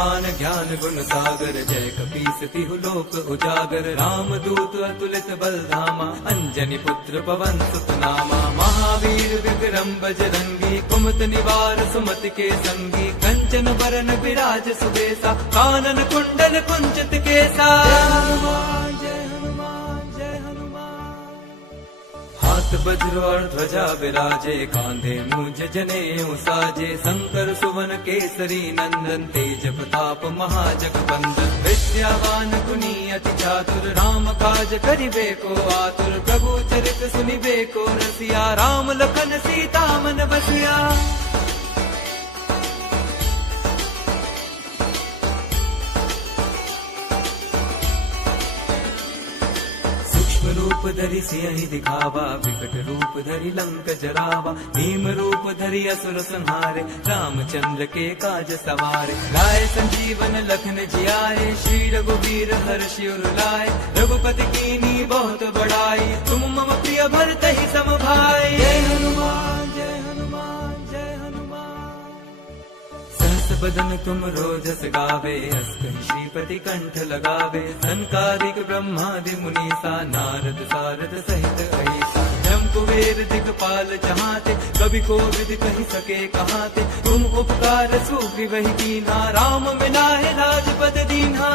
हनुमान ज्ञान गुण सागर, जय कपीस तिहु लोक उजागर। राम दूत अतुलित बल धामा, अंजनी पुत्र पवन सुत नामा। महावीर विक्रम बजरंगी, कुमत निवार सुमति के संगी। कंचन बरन विराज सुबेसा, कानन कुंडल कुंचित केसा। हाथ वज्र और ध्वजा विराजे, कांधे मूंज जनेऊ साजे। शंकर सुवन केसरी नंदन, तेज प्रताप महाजगबंदन। विद्यावान गुणी अति चातुर, राम काज करिबे को आतुर। प्रभु चरित सुनिबे को रसिया, राम लखन सीता मन बसिया। रूप धरि सियहि दिखावा, विकट रूप धरि लंक जरावा। भीम रूप धरि असुर संहारे, रामचंद्र के काज सवारे। लाए संजीवन लखन जियाए, श्री रघुवीर हर्षि उर लाए। रघुपति कीनी बहुत बड़ाई, तुम मम प्रिय भरतहि सम भाई। जय हनुमान जय हनुमान जय हनुमान। सहस बदन तुम रोजस गावे, अस कहि श्रीपति कंठ लगावे। संकारिक ब्रह्मादि मुनीसा, नारद सारद सहित अहिसा। ब्रह्म कुबेर दिगपाल जहाते, कवि कोविद कहि सके कहाते। तुम उपकार सुग्रीवहि कीन्हा, राम मिलाए राजपद दीन्हा।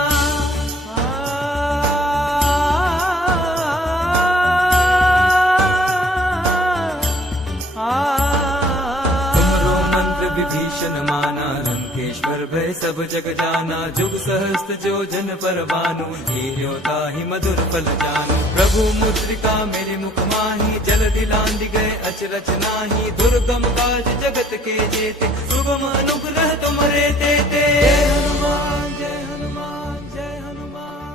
विभीषण माना, लंकेश्वर भय सब जग जाना। जुग सहस्त्र जो जन पर भानु, हीरो ताहि मधुर फल जानू। प्रभु मुद्रिका मेरे मुख माही, जल दिलांद गए अचरज नाही। दुर्गम काज जगत के जेते, सुगम अनुग्रह तुम्हारे तेते। जय हनुमान जय हनुमान जय हनुमान।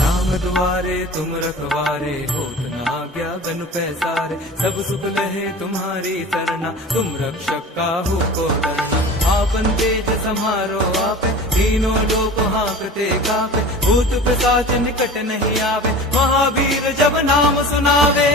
राम द्वारे तुम रखवारे, होत न आज्ञा बन पैसारे। सब सुख लहे तुम्हारी सरना, तुम रक्षक काहू को डरना। आपन तेज समारो आपे, तीनों लोक हांकते कापे। भूत पिशाच निकट नहीं आवे, महावीर जब नाम सुनावे।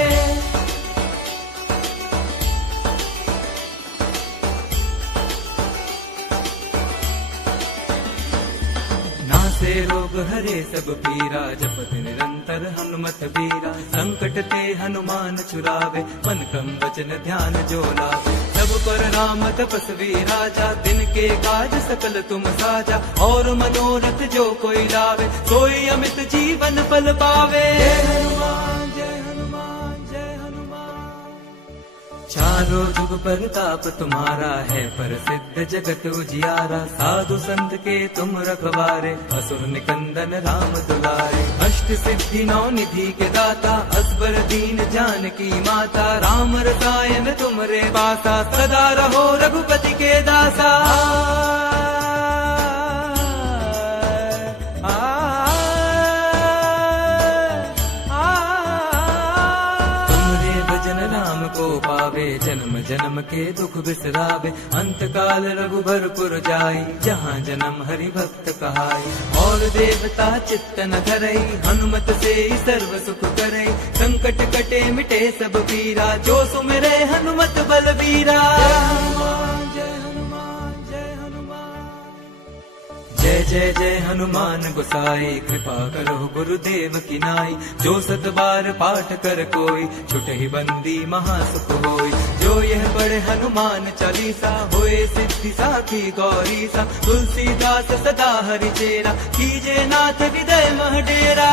से रोग हरे सब पीरा, जपत निरंतर हनुमत बीरा। संकट ते हनुमान छुरावे, मन क्रम वचन ध्यान जो लावे। सब पर राम तपस्वी राजा, दिन के काज सकल तुम साजा। और मनोरथ जो कोई लावे, सोई अमित जीवन फल पावे। जय हनुमान जय हनुमान जय हनुमान। चारों जुग परताप तुम्हारा है, प्रसिद्ध जगत उजियारा। साधु संत के तुम रखवारे, असुर निकंदन राम दुलारे। अष्ट सिद्धि नौ निधि के दाता, असबर दीन जानकी माता। राम रसायन तुमरे पासा, सदा रहो रघुपति के दासा। को पावे, जन्म जन्म के दुख बिसरावे। अंत काल रघुबरपुर जाई, जहाँ जन्म हरि भक्त कहाई। और देवता चित्त न धरई, हनुमत से सर्व सुख करई। संकट कटे मिटे सब पीरा, जो सुमिरे हनुमत बलबीरा। जय जय जय हनुमान गोसाई, कृपा करो गुरुदेव की नाई। जो सत बार पाठ कर कोई, छुटहि बंदी महासुख होई। जो यह पढ़े हनुमान चालीसा, होए सिद्धि साखी गौरी सा। तुलसीदास सदा हरि चेरा, कीजे नाथ हृदय मह डेरा।